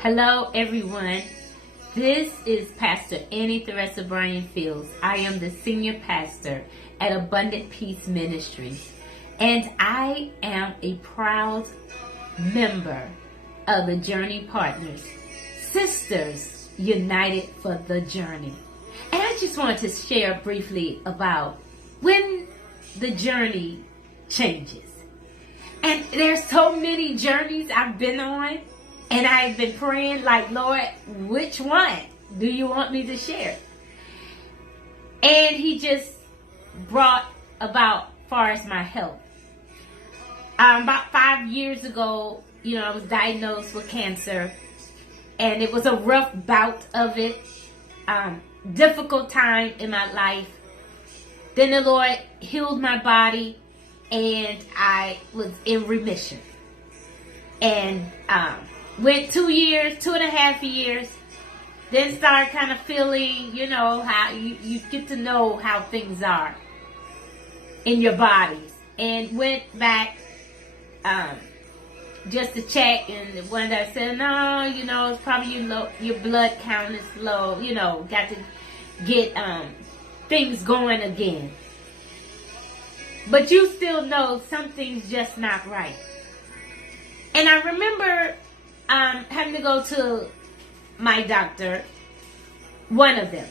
Hello, everyone. This is Pastor Annie Theresa Bryan Fields. I am the senior pastor at Abundant Peace Ministries, and I am a proud member of the Journey Partners, Sisters United for the Journey. And I just wanted to share briefly about when the journey changes. And there's so many journeys I've been on. And I've been praying like, Lord, which one do you want me to share? And he just brought about far as my health. About 5 years ago, I was diagnosed with cancer. And it was a rough bout of it. Difficult time in my life. Then the Lord healed my body. And I was in remission. And went 2.5 years, then started kind of feeling, how you get to know how things are in your bodies. And went back just to check, and one day I said, no, it's probably your blood count is low, got to get things going again. But you still know something's just not right. And I remember having to go to my doctor, one of them.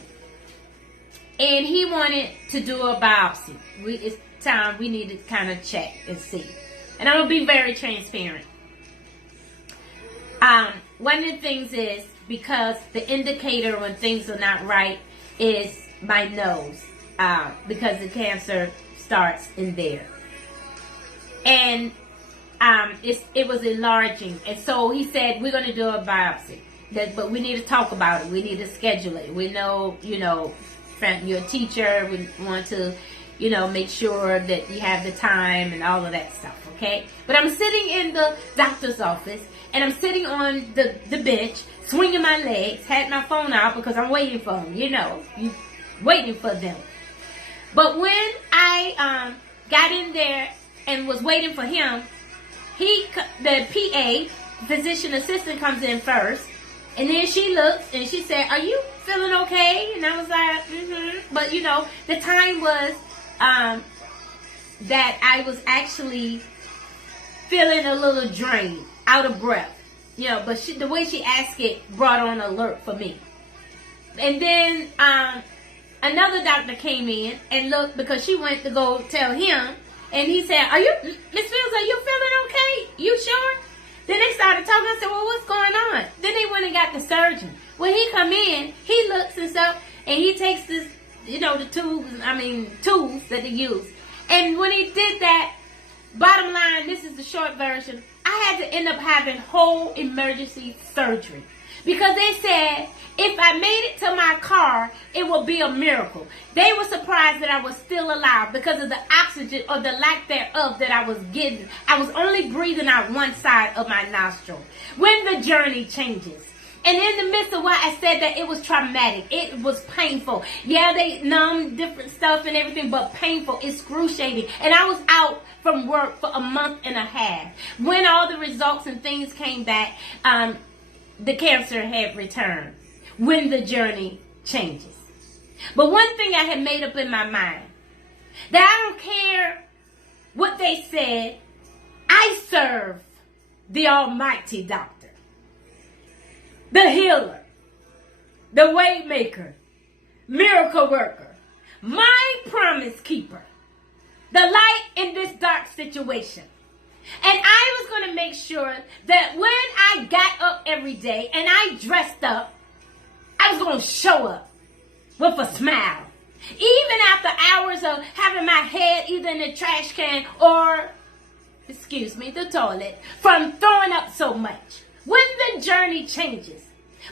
And he wanted to do a biopsy. It's time we need to kind of check and see. And I'm going to be very transparent. One of the things is, because the indicator when things are not right is my nose. Because the cancer starts in there. And it was enlarging, and so he said, we're going to do a biopsy, but we need to talk about it. We need to schedule it. We know, you're a teacher. We want to, make sure that you have the time and all of that stuff, okay? But I'm sitting in the doctor's office, and I'm sitting on the bench, swinging my legs, had my phone out because I'm waiting for them, you waiting for them. But when I got in there and was waiting for him, the PA, physician assistant, comes in first, and then she looks and she said, "Are you feeling okay?" And I was like, "Mm-hmm." But the time was that I was actually feeling a little drained, out of breath, But the way she asked it brought on alert for me. And then another doctor came in and looked, because she went to go tell him. And he said, Miss Fields, are you feeling okay? You sure? Then they started talking. I said, well, what's going on? Then they went and got the surgeon. When he come in, he looks and stuff, and he takes this, the tools that they use. And when he did that, bottom line, this is the short version, I had to end up having whole emergency surgery. Because they said, if I made it to my car, it will be a miracle. They were surprised that I was still alive because of the oxygen, or the lack thereof, that I was getting. I was only breathing out one side of my nostril. When the journey changes. And in the midst of what I said, that it was traumatic. It was painful. Yeah, they numbed different stuff and everything, but painful, excruciating. And I was out from work for a month and a half. When all the results and things came back, the cancer had returned. When the journey changes. But one thing I had made up in my mind, that I don't care what they said, I serve the Almighty Doctor, the healer, the way maker, miracle worker, my promise keeper, the light in this dark situation. And I was going to make sure that when I got up every day and I dressed up, I was going to show up with a smile. Even after hours of having my head either in the trash can or, the toilet, from throwing up so much. When the journey changes.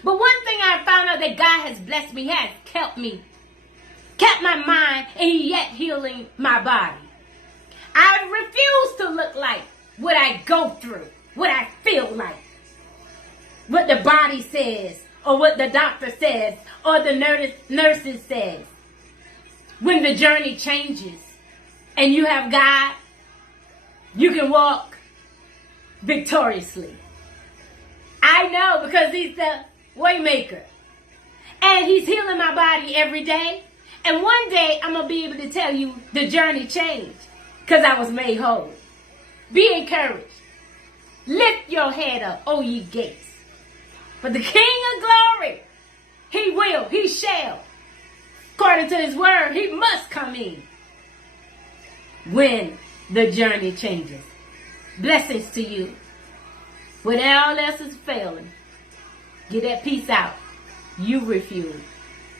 But one thing I found out, that God has blessed me, has kept my mind, and yet healing my body. I refuse to look like what I go through, what I feel like, what the body says, or what the doctor says, or the nurses says. When the journey changes and you have God, you can walk victoriously. I I know, because he's the way maker. And he's healing my body every day. And one day I'm going to be able to tell you the journey changed because I was made whole. Be encouraged. Lift your head up, O ye gates. For the King of glory, he will, he shall. According to his word, he must come in when the journey changes. Blessings to you. When all else is failing, get that peace out. You refuse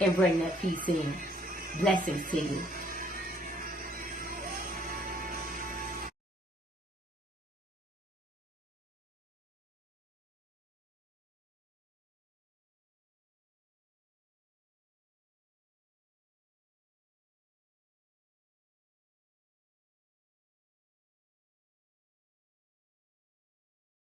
and bring that peace in. Blessings to you.